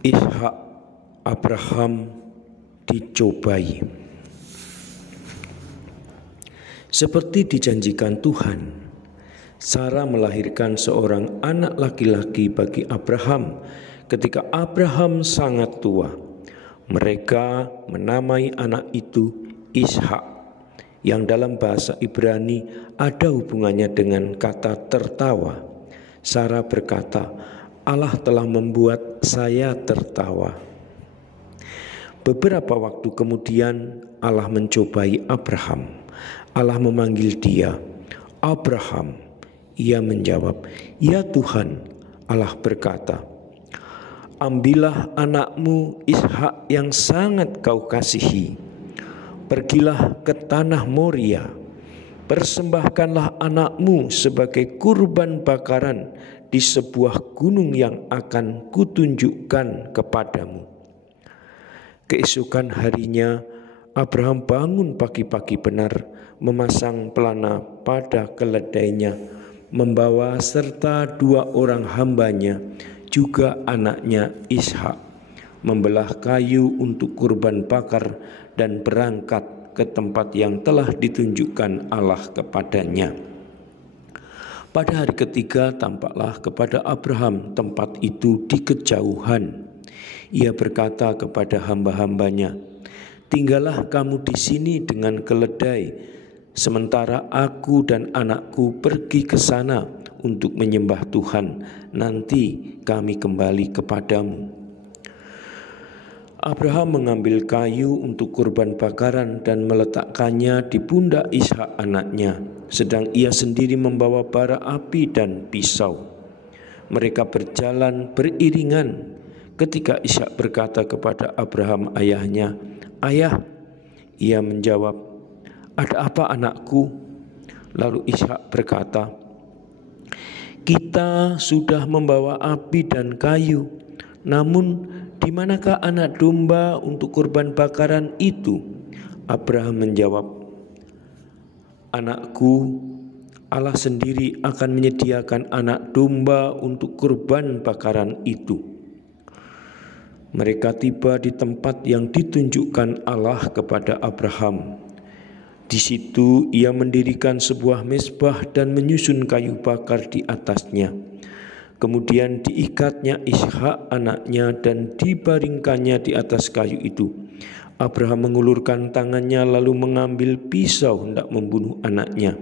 Ishak Abraham dicobai. Seperti dijanjikan Tuhan, Sarah melahirkan seorang anak laki-laki bagi Abraham ketika Abraham sangat tua. Mereka menamai anak itu Ishak, yang dalam bahasa Ibrani ada hubungannya dengan kata tertawa. Sarah berkata, Allah telah membuat saya tertawa. Beberapa waktu kemudian Allah mencobai Abraham. Allah memanggil dia, Abraham. Ia menjawab, ya Tuhan. Allah berkata, ambillah anakmu Ishak yang sangat kau kasihi. Pergilah ke tanah Moria. Persembahkanlah anakmu sebagai kurban bakaran di sebuah gunung yang akan kutunjukkan kepadamu. Keesokan harinya Abraham bangun pagi-pagi benar, memasang pelana pada keledainya, membawa serta 2 orang hambanya, juga anaknya Ishak, membelah kayu untuk kurban bakar dan berangkat ke tempat yang telah ditunjukkan Allah kepadanya. Pada hari ketiga tampaklah kepada Abraham tempat itu di kejauhan. Ia berkata kepada hamba-hambanya, tinggallah kamu di sini dengan keledai, sementara aku dan anakku pergi ke sana untuk menyembah Tuhan. Nanti kami kembali kepadamu. Abraham mengambil kayu untuk kurban bakaran dan meletakkannya di pundak Ishak anaknya, sedang ia sendiri membawa bara api dan pisau. Mereka berjalan beriringan. Ketika Ishak berkata kepada Abraham ayahnya, ayah. Ia menjawab, ada apa anakku? Lalu Ishak berkata, kita sudah membawa api dan kayu, namun di manakah anak domba untuk kurban bakaran itu? Abraham menjawab, anakku, Allah sendiri akan menyediakan anak domba untuk kurban bakaran itu. Mereka tiba di tempat yang ditunjukkan Allah kepada Abraham. Di situ ia mendirikan sebuah mezbah dan menyusun kayu bakar di atasnya. Kemudian diikatnya Ishak anaknya dan dibaringkannya di atas kayu itu. Abraham mengulurkan tangannya lalu mengambil pisau hendak membunuh anaknya.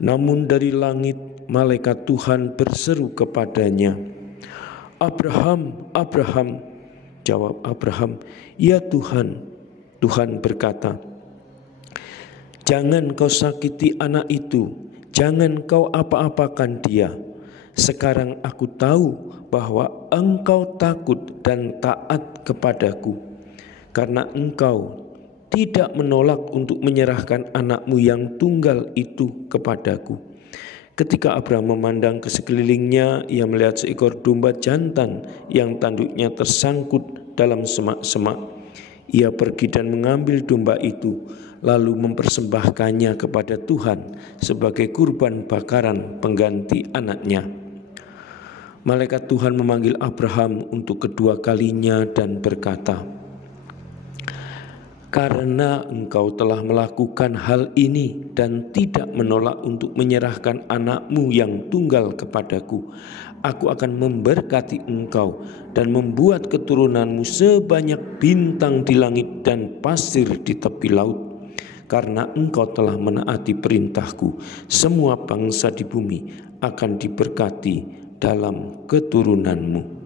Namun dari langit malaikat Tuhan berseru kepadanya, Abraham, Abraham. Jawab Abraham, ya Tuhan. Tuhan berkata, jangan kau sakiti anak itu, jangan kau apa-apakan dia. Sekarang aku tahu bahwa engkau takut dan taat kepadaku, karena engkau tidak menolak untuk menyerahkan anakmu yang tunggal itu kepadaku. Ketika Abraham memandang ke sekelilingnya, ia melihat seekor domba jantan yang tanduknya tersangkut dalam semak-semak. Ia pergi dan mengambil domba itu, lalu mempersembahkannya kepada Tuhan sebagai kurban bakaran pengganti anaknya. Malaikat Tuhan memanggil Abraham untuk kedua kalinya dan berkata, karena engkau telah melakukan hal ini dan tidak menolak untuk menyerahkan anakmu yang tunggal kepadaku, aku akan memberkati engkau dan membuat keturunanmu sebanyak bintang di langit dan pasir di tepi laut. Karena engkau telah menaati perintahku, semua bangsa di bumi akan diberkati dalam keturunanmu.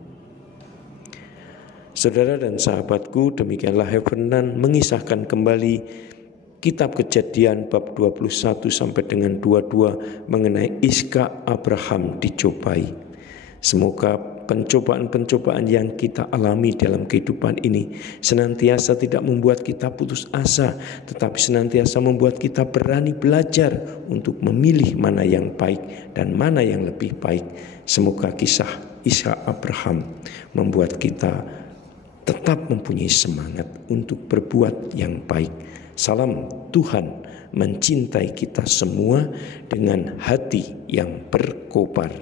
Saudara dan sahabatku, demikianlah Heffernan mengisahkan kembali kitab Kejadian bab 21 sampai dengan 22 mengenai Ishak Abraham dicobai. Semoga pencobaan-pencobaan yang kita alami dalam kehidupan ini senantiasa tidak membuat kita putus asa, tetapi senantiasa membuat kita berani belajar untuk memilih mana yang baik dan mana yang lebih baik. Semoga kisah Ishak Abraham membuat kita tetap mempunyai semangat untuk berbuat yang baik. Salam, Tuhan mencintai kita semua dengan hati yang berkobar.